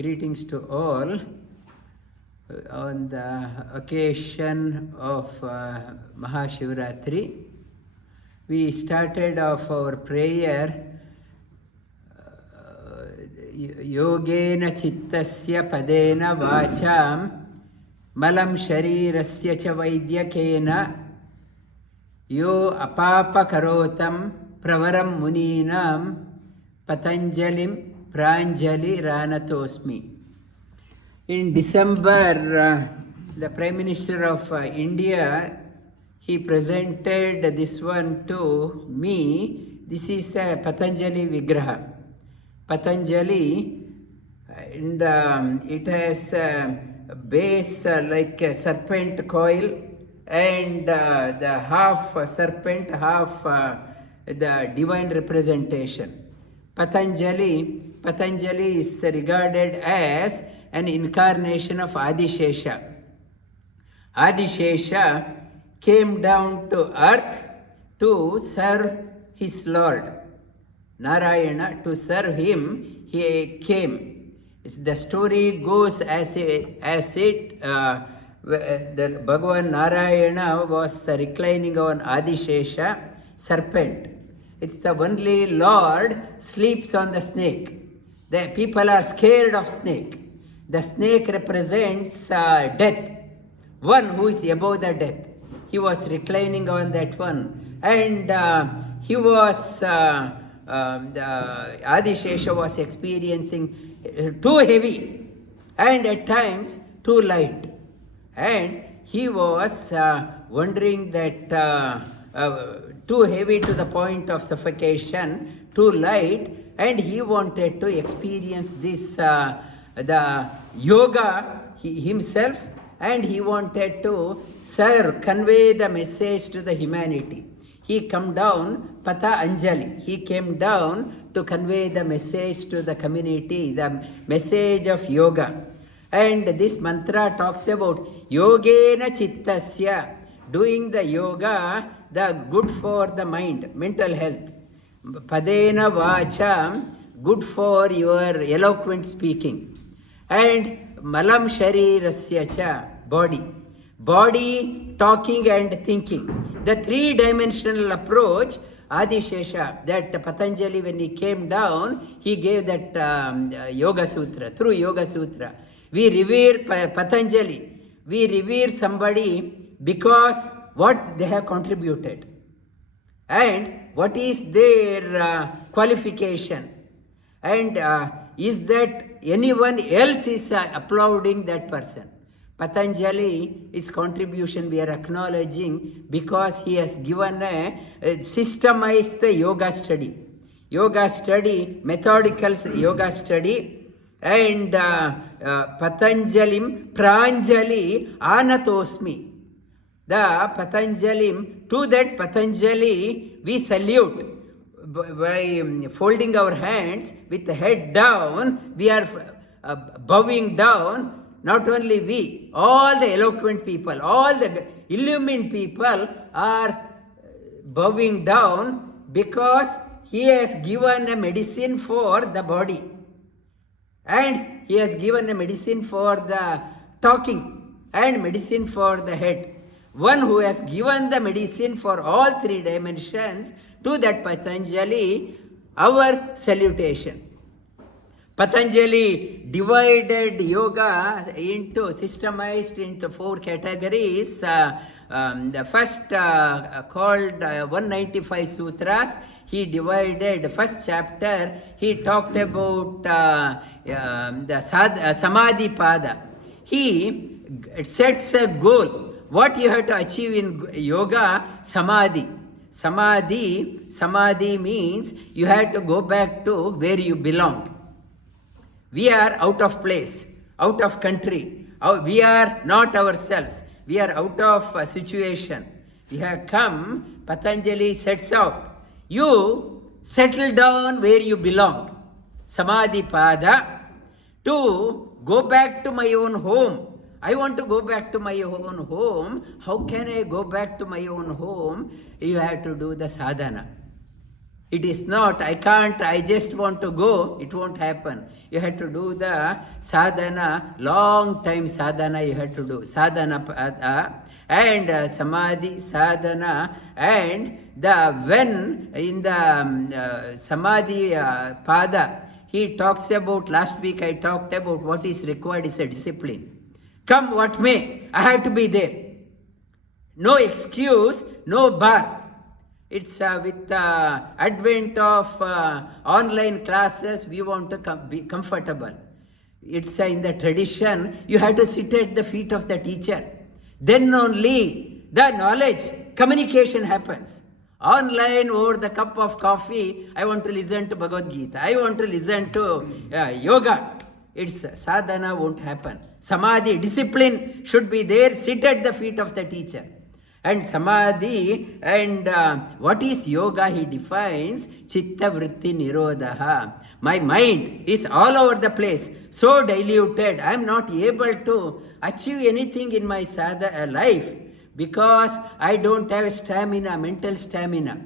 Greetings to all. On the occasion of Mahashivratri, we started off our prayer Yogena Chittasya Padena Vacham Malam Sharirasya Cha Vaidyakena Yo Apapa Karotam Pravaram Muninam Patanjalim Pranjali Ranatosmi. In December, the Prime Minister of India, he presented this one to me. This is a Patanjali Vigraha. Patanjali, and it has a base like a serpent coil, and the half serpent, half the divine representation. Patanjali is regarded as an incarnation of Adishesha. Adishesha came down to earth to serve his Lord. Narayana, to serve him, he came. The story goes as it the Bhagavan Narayana was reclining on Adishesha, serpent. It's the only Lord sleeps on the snake. The people are scared of snake. The snake represents death, one who is above the death. He was reclining on that one, and he was the Adishesha was experiencing too heavy and at times too light, and he was wondering that too heavy to the point of suffocation, too light, and he wanted to experience this the yoga himself, and he wanted to convey the message to the humanity. He come down, Pata Anjali, he came down to convey the message to the community, the message of yoga. And this mantra talks about Yogena Chittasya, doing the yoga, the good for the mind, mental health. Padena Vacha, good for your eloquent speaking. And Malam Sharirasya Cha, body, talking and thinking. The three-dimensional approach, Adishesha, that Patanjali, when he came down, he gave that Yoga Sutra, through Yoga Sutra. We revere Patanjali. We revere somebody because what they have contributed and what is their qualification, and is that anyone else is applauding that person. Patanjali, his contribution we are acknowledging because he has given systemized the yoga study, methodical yoga study, and Patanjalim Pranjali Anatosmi. The Patanjalim, to that Patanjali we salute by folding our hands with the head down. We are bowing down. Not only we, all the eloquent people, all the illumined people are bowing down because he has given a medicine for the body, and he has given a medicine for the talking and medicine for the head. One who has given the medicine for all three dimensions, to that Patanjali, our salutation. Patanjali divided yoga systemized into four categories. The first called 195 Sutras. He divided first chapter. He talked about the Samadhi Pada. He sets a goal. What you have to achieve in yoga, Samadhi. Samadhi means you have to go back to where you belong. We are out of place, out of country. We are not ourselves. We are out of a situation. We have come, Patanjali sets out. You settle down where you belong. Samadhi Pada. To go back to my own home. I want to go back to my own home. How can I go back to my own home? You have to do the sadhana. It is not, I can't, I just want to go, it won't happen. You have to do the sadhana, long time sadhana you have to do. Sadhana pada and samadhi sadhana, and when in the samadhi pada, he talks about, last week I talked about what is required is a discipline. Come what may, I have to be there. No excuse, no bar. It's with the advent of online classes, we want to be comfortable. It's in the tradition, you have to sit at the feet of the teacher. Then only the knowledge, communication happens. Online, over the cup of coffee, I want to listen to Bhagavad Gita. I want to listen to yoga. It's sadhana won't happen. Samadhi, discipline should be there. Sit at the feet of the teacher. And samadhi, and what is yoga? He defines chitta vritti nirodha. My mind is all over the place, so diluted. I am not able to achieve anything in my life because I don't have stamina, mental stamina.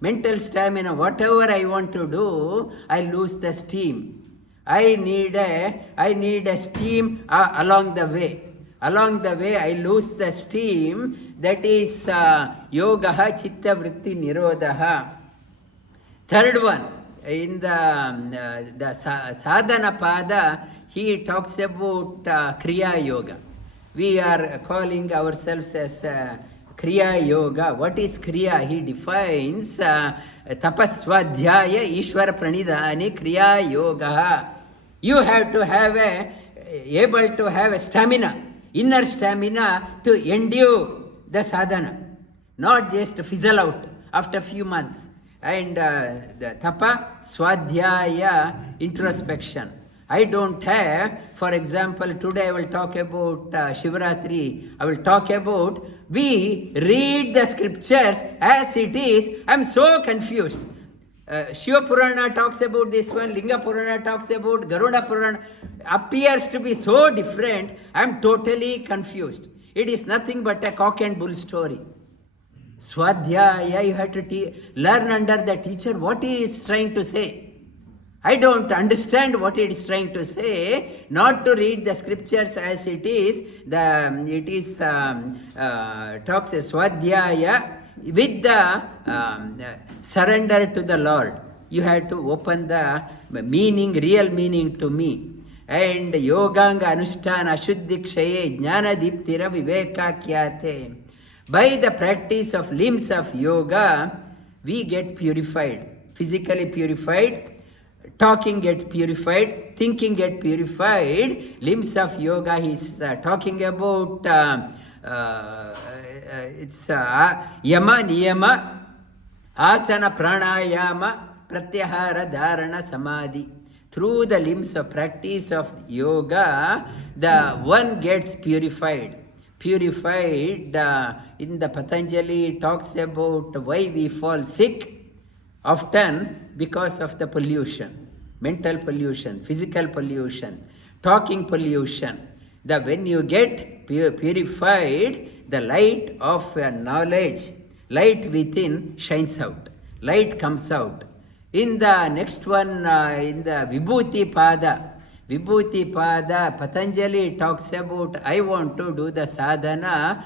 Mental stamina, whatever I want to do, I lose the steam. I need a steam along the way. Along the way, I lose the steam. That is yoga chitta vritti nirodha. Third one, in the sadhana pada, he talks about kriya yoga. We are calling ourselves as kriya yoga. What is kriya? He defines tapaswadhyaya ishvara pranidhani kriya yoga. You have to have able to have a stamina, inner stamina to endure the sadhana, not just fizzle out after a few months. And the tapa, swadhyaya, introspection. I don't have, for example, today I will talk about Shivaratri. I will talk about, we read the scriptures as it is. I'm so confused. Shiva Purana talks about this one, Linga Purana talks about, Garuda Purana appears to be so different. I'm totally confused. It is nothing but a cock and bull story. Swadhyaya, you have to learn under the teacher what he is trying to say. I don't understand what it is trying to say, not to read the scriptures as it is. It is talks Swadhyaya with the surrender to the Lord. You have to open the meaning, real meaning to me. And yoganga anushtana ashuddhi kshaye jnana diptira vivekakyate. By the practice of limbs of yoga, we get purified, physically purified, talking gets purified, thinking gets purified. Limbs of yoga, he's talking about it's yama, niyama, asana, pranayama, pratyahara, dharana, samadhi. Through the limbs of practice of yoga, the one gets purified. Purified, in the Patanjali talks about why we fall sick, often because of the pollution, mental pollution, physical pollution, talking pollution. When you get purified, the light of knowledge, light within shines out, light comes out. In the next one, in the Vibhuti Pada, Patanjali talks about, I want to do the sadhana,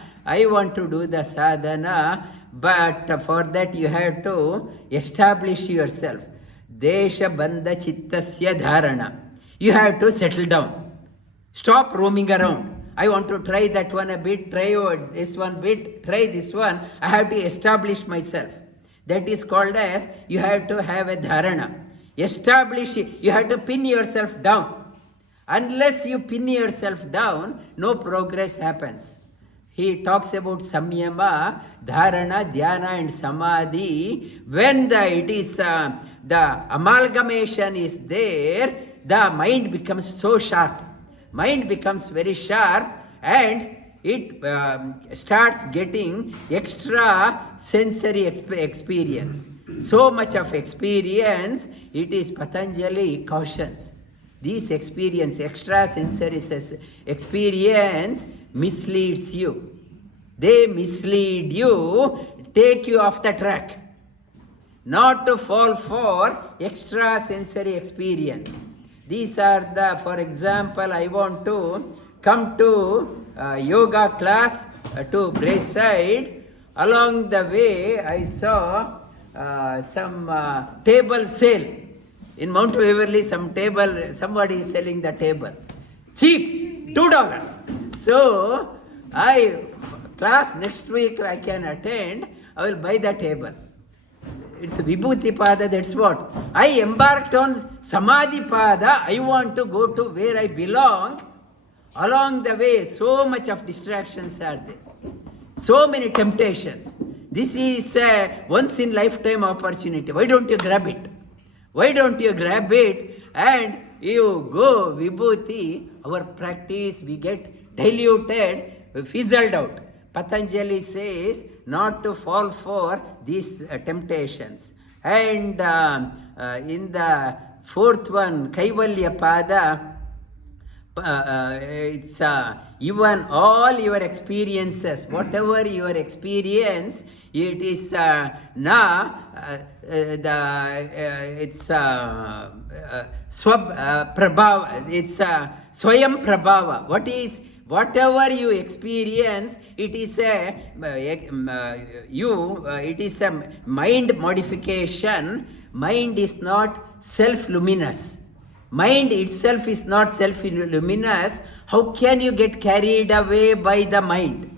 but for that you have to establish yourself. Desha bandha chittasya dharana. You have to settle down. Stop roaming around. I want to try that one a bit, try this one bit, try this one. I have to establish myself. That is called as, you have to have a dharana. Establish it. You have to pin yourself down. Unless you pin yourself down, no progress happens. He talks about samyama, dharana, dhyana and samadhi. When the amalgamation is there, the mind becomes so sharp. Mind becomes very sharp and it starts getting extra sensory experience. So much of experience, it is Patanjali cautions. This experience, extra sensory experience, misleads you. They mislead you, take you off the track. not to fall for extra sensory experience. These are the, for example, I want to come to yoga class to Braeside. Along the way, I saw some table sale. In Mount Waverly, somebody is selling the table. Cheap, $2. So, class next week I can attend, I will buy the table. It's Vibhuti Pada, that's what. I embarked on Samadhi Pada, I want to go to where I belong. Along the way, so much of distractions are there. So many temptations. This is a once in lifetime opportunity. Why don't you grab it? Why don't you grab it and you go Vibhuti, our practice, we get diluted, fizzled out. Patanjali says not to fall for these temptations. And in the fourth one, Kaivalya Pada, it's even all your experiences, whatever your experience, it is it's Prabhava, it's Swayam Prabhava. Whatever you experience, it is it is a mind modification. Mind is not self-luminous. Mind itself is not self-luminous. How can you get carried away by the mind?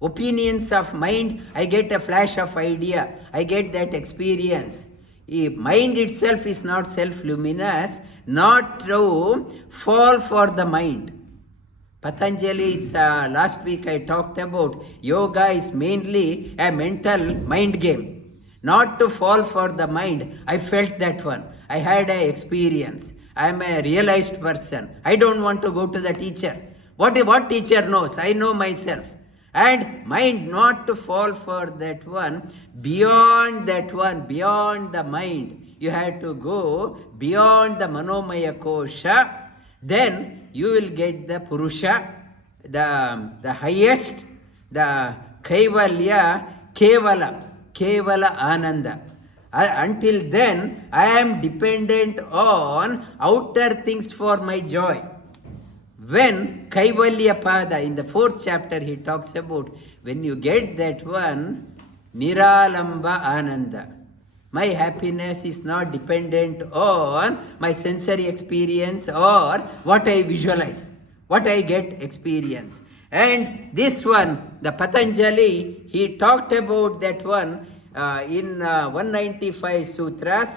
Opinions of mind, I get a flash of idea, I get that experience. If mind itself is not self-luminous, not to fall for the mind. Patanjali's last week I talked about yoga is mainly a mental mind game. Not to fall for the mind. I felt that one. I had an experience. I am a realized person. I don't want to go to the teacher. What teacher knows? I know myself. And mind not to fall for that one. Beyond that one, beyond the mind, you have to go beyond the Manomaya Kosha. Then you will get the Purusha, the highest, the Kaivalya, Kevala Ananda. Until then, I am dependent on outer things for my joy. When Kaivalya Pada, in the 4th chapter, he talks about when you get that one, Niralamba Ananda. My happiness is not dependent on my sensory experience or what I visualize, what I get experience. And this one, the Patanjali, he talked about that one in 195 sutras,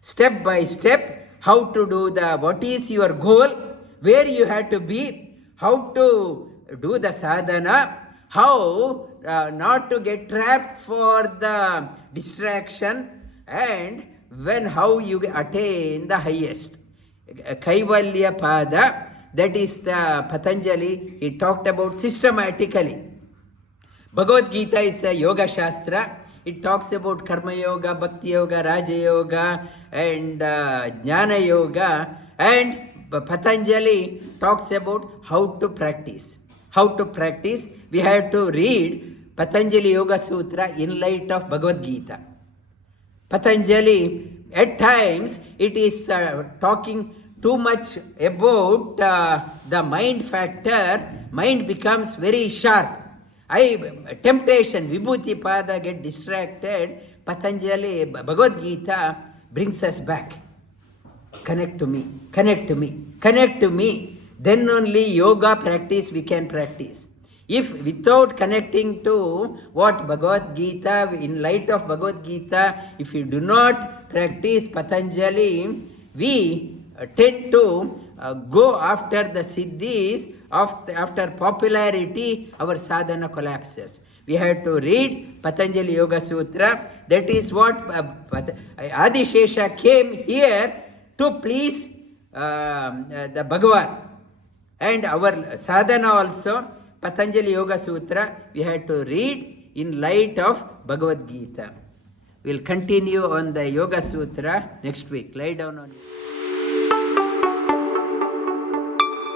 step by step, how to do what is your goal, where you have to be, how to do the sadhana, how not to get trapped for the distraction, and how you attain the highest. Kaivalya Pada, that is the Patanjali, he talked about systematically. Bhagavad Gita is a yoga shastra. It talks about Karma Yoga, Bhakti Yoga, Raja Yoga, and Jnana Yoga. And Patanjali talks about how to practice. How to practice, we have to read Patanjali Yoga Sutra in light of Bhagavad Gita. Patanjali, at times, it is talking too much about the mind factor. Mind becomes very sharp. Temptation, Vibhuti Pada get distracted. Patanjali, Bhagavad Gita brings us back. Connect to me, connect to me, connect to me. Then only yoga practice we can practice. If without connecting to what Bhagavad Gita, in light of Bhagavad Gita, if you do not practice Patanjali, we tend to go after the siddhis, after popularity, our sadhana collapses. We have to read Patanjali Yoga Sutra. That is what Adishesha came here to please the Bhagavan. And our sadhana also, Patanjali Yoga Sutra, we have to read in light of Bhagavad Gita. We'll continue on the Yoga Sutra next week. Lie down on it.